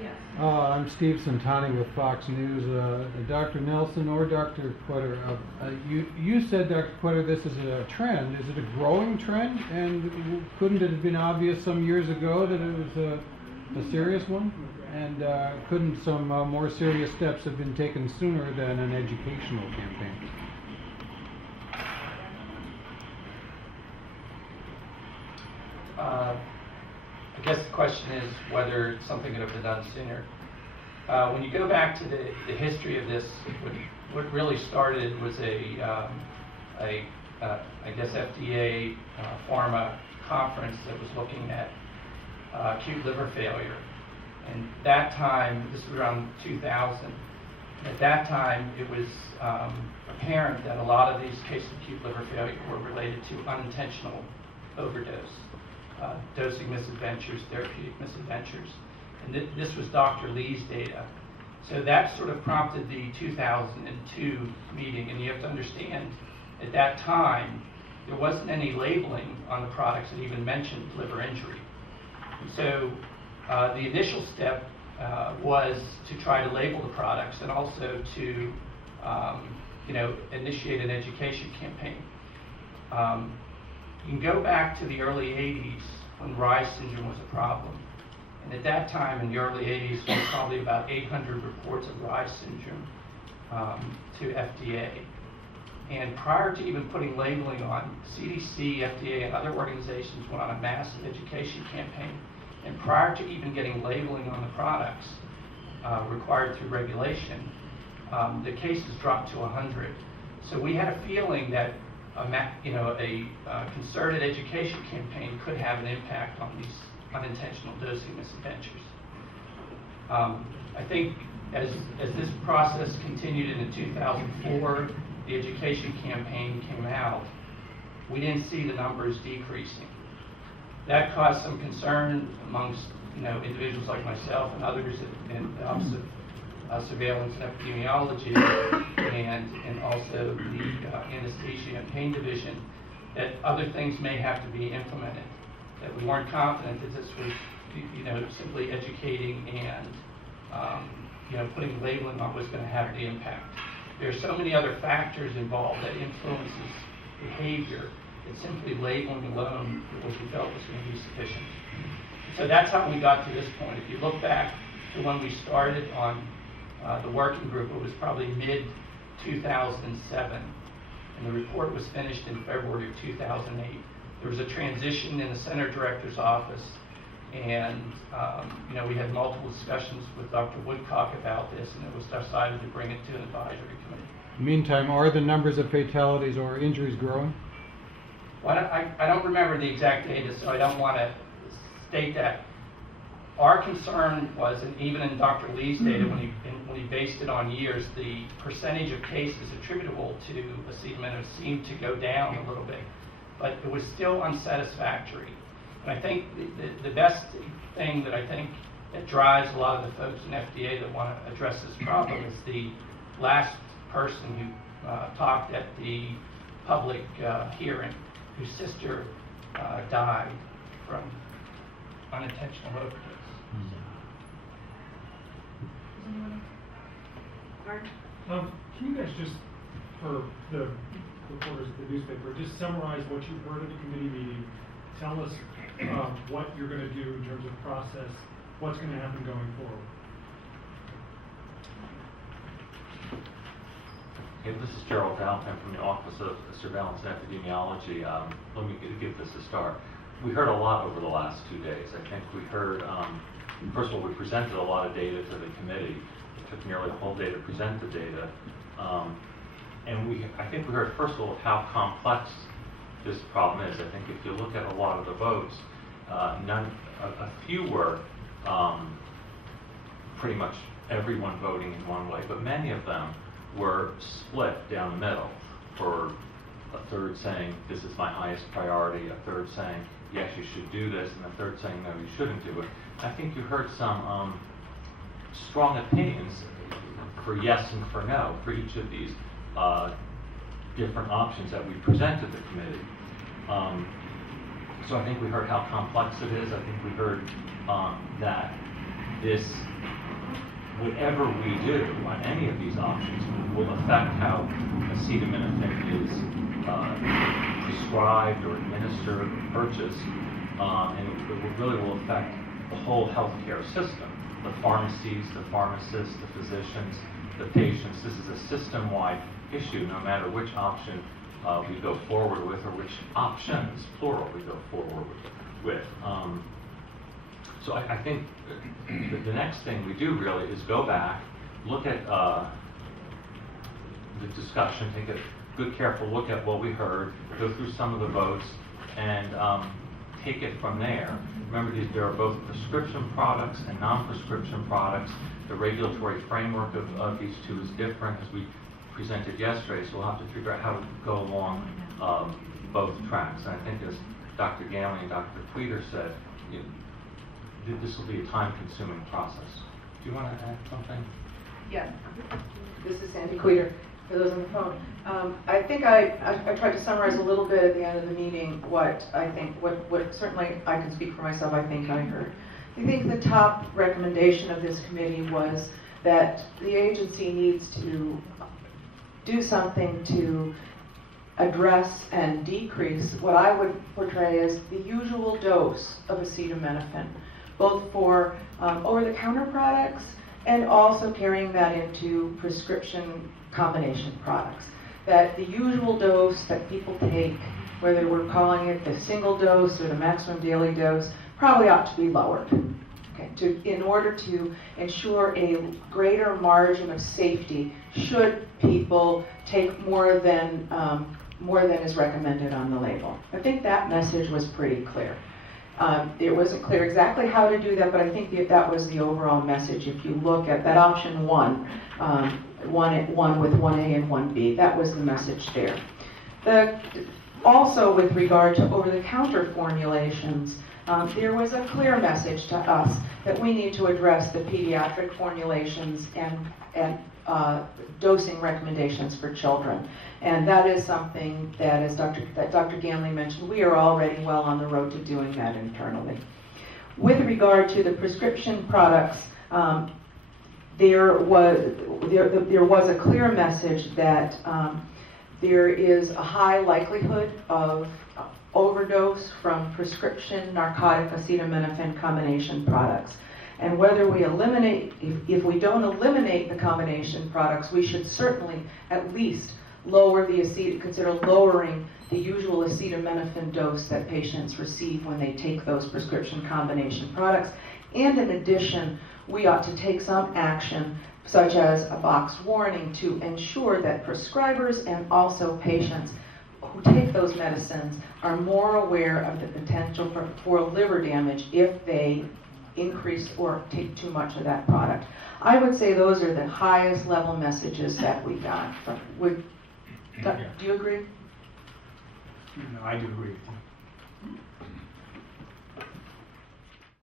Yes. I'm Steve Santani with Fox News. Dr. Nelson or Dr. Quetter, you said, Dr. Quetter, this is a trend. Is it a growing trend? And couldn't it have been obvious some years ago that it was a serious one? And couldn't some more serious steps have been taken sooner than an educational campaign? I guess the question is whether something could have been done sooner. When you go back to the history of this, what really started was I guess FDA pharma conference that was looking at acute liver failure. And that time, this was around 2000, at that time it was apparent that a lot of these cases of acute liver failure were related to unintentional overdose. Dosing misadventures, therapeutic misadventures. And this was Dr. Lee's data. So that sort of prompted the 2002 meeting, and you have to understand, at that time, there wasn't any labeling on the products that even mentioned liver injury. And so the initial step was to try to label the products and also to initiate an education campaign. You can go back to the early 80s when Rye syndrome was a problem. And at that time, in the early 80s, there were probably about 800 reports of Rye syndrome to FDA. And prior to even putting labeling on, CDC, FDA, and other organizations went on a massive education campaign. And prior to even getting labeling on the products required through regulation, the cases dropped to 100. So we had a feeling that a concerted education campaign could have an impact on these unintentional dosing misadventures. I think as this process continued into 2004, the education campaign came out, we didn't see the numbers decreasing. That caused some concern amongst individuals like myself and others in the Office of Surveillance and Epidemiology and also the Anesthesia and Pain Division, that other things may have to be implemented, that we weren't confident that this was simply educating and putting labeling on was going to have the impact. There are so many other factors involved that influences behavior that simply labeling alone was we felt was going to be sufficient. So that's how we got to this point. If you look back to when we started on the working group, it was probably mid-2007, and the report was finished in February of 2008. There was a transition in the center director's office, and we had multiple discussions with Dr. Woodcock about this, and it was decided to bring it to an advisory committee. Meantime, are the numbers of fatalities or injuries growing? Well, I don't remember the exact data, so I don't want to state that. Our concern was, and even in Dr. Lee's data, when he based it on years, the percentage of cases attributable to acetaminophen seemed to go down a little bit, but it was still unsatisfactory. And I think the best thing that I think that drives a lot of the folks in FDA that want to address this problem is the last person who talked at the public hearing, whose sister died from unintentional overdose. Can you guys just, for the reporters at the newspaper, just summarize what you heard at the committee meeting? Tell us what you're going to do in terms of process, what's going to happen going forward. Hey, this is Gerald Valentine from the Office of Surveillance and Epidemiology. Let me give this a start. We heard a lot over the last 2 days. I think we heard, first of all, we presented a lot of data to the committee. It took nearly a whole day to present the data. And I think we heard, first of all, how complex this problem is. I think if you look at a lot of the votes, a few were pretty much everyone voting in one way, but many of them were split down the middle, for a third saying this is my highest priority, a third saying yes you should do this, and a third saying no you shouldn't do it. I think you heard some strong opinions for yes and for no for each of these different options that we presented to the committee. So I think we heard how complex it is. I think we heard that this, whatever we do on any of these options, will affect how acetaminophen is prescribed or administered or purchased, and it really will affect the whole healthcare system, the pharmacies, the pharmacists, the physicians, the patients. This is a system-wide issue, no matter which option we go forward with, or which options, plural, we go forward with. So I think the next thing we do really is go back, look at the discussion, take a good, careful look at what we heard, go through some of the votes, and take it from there. Remember, there are both prescription products and non-prescription products. The regulatory framework of these two is different, as we presented yesterday, so we'll have to figure out how to go along both tracks. And I think, as Dr. Ganley and Dr. Tweeter said, this will be a time-consuming process. Do you want to add something? Yeah, this is Sandy Queter, for those on the phone. I think I tried to summarize a little bit at the end of the meeting what I think, what certainly I can speak for myself, I think I heard. I think the top recommendation of this committee was that the agency needs to do something to address and decrease what I would portray as the usual dose of acetaminophen, both for over-the-counter products and also carrying that into prescription combination products. That the usual dose that people take, whether we're calling it the single dose or the maximum daily dose, probably ought to be lowered. Okay, in order to ensure a greater margin of safety should people take more than is recommended on the label. I think that message was pretty clear. It wasn't clear exactly how to do that, but I think that was the overall message. If you look at that option one with 1A and 1B, that was the message there. Also, with regard to over-the-counter formulations, there was a clear message to us that we need to address the pediatric formulations and dosing recommendations for children. And that is something that, as Dr. Ganley mentioned, we are already well on the road to doing that internally. With regard to the prescription products, there was a clear message that there is a high likelihood of overdose from prescription narcotic acetaminophen combination products. And whether we eliminate, if we don't eliminate the combination products, we should certainly at least consider lowering the usual acetaminophen dose that patients receive when they take those prescription combination products. And in addition, we ought to take some action, such as a box warning, to ensure that prescribers and also patients who take those medicines are more aware of the potential for liver damage if they increase or take too much of that product. I would say those are the highest level messages that we got. Do you agree? No, I do agree with you.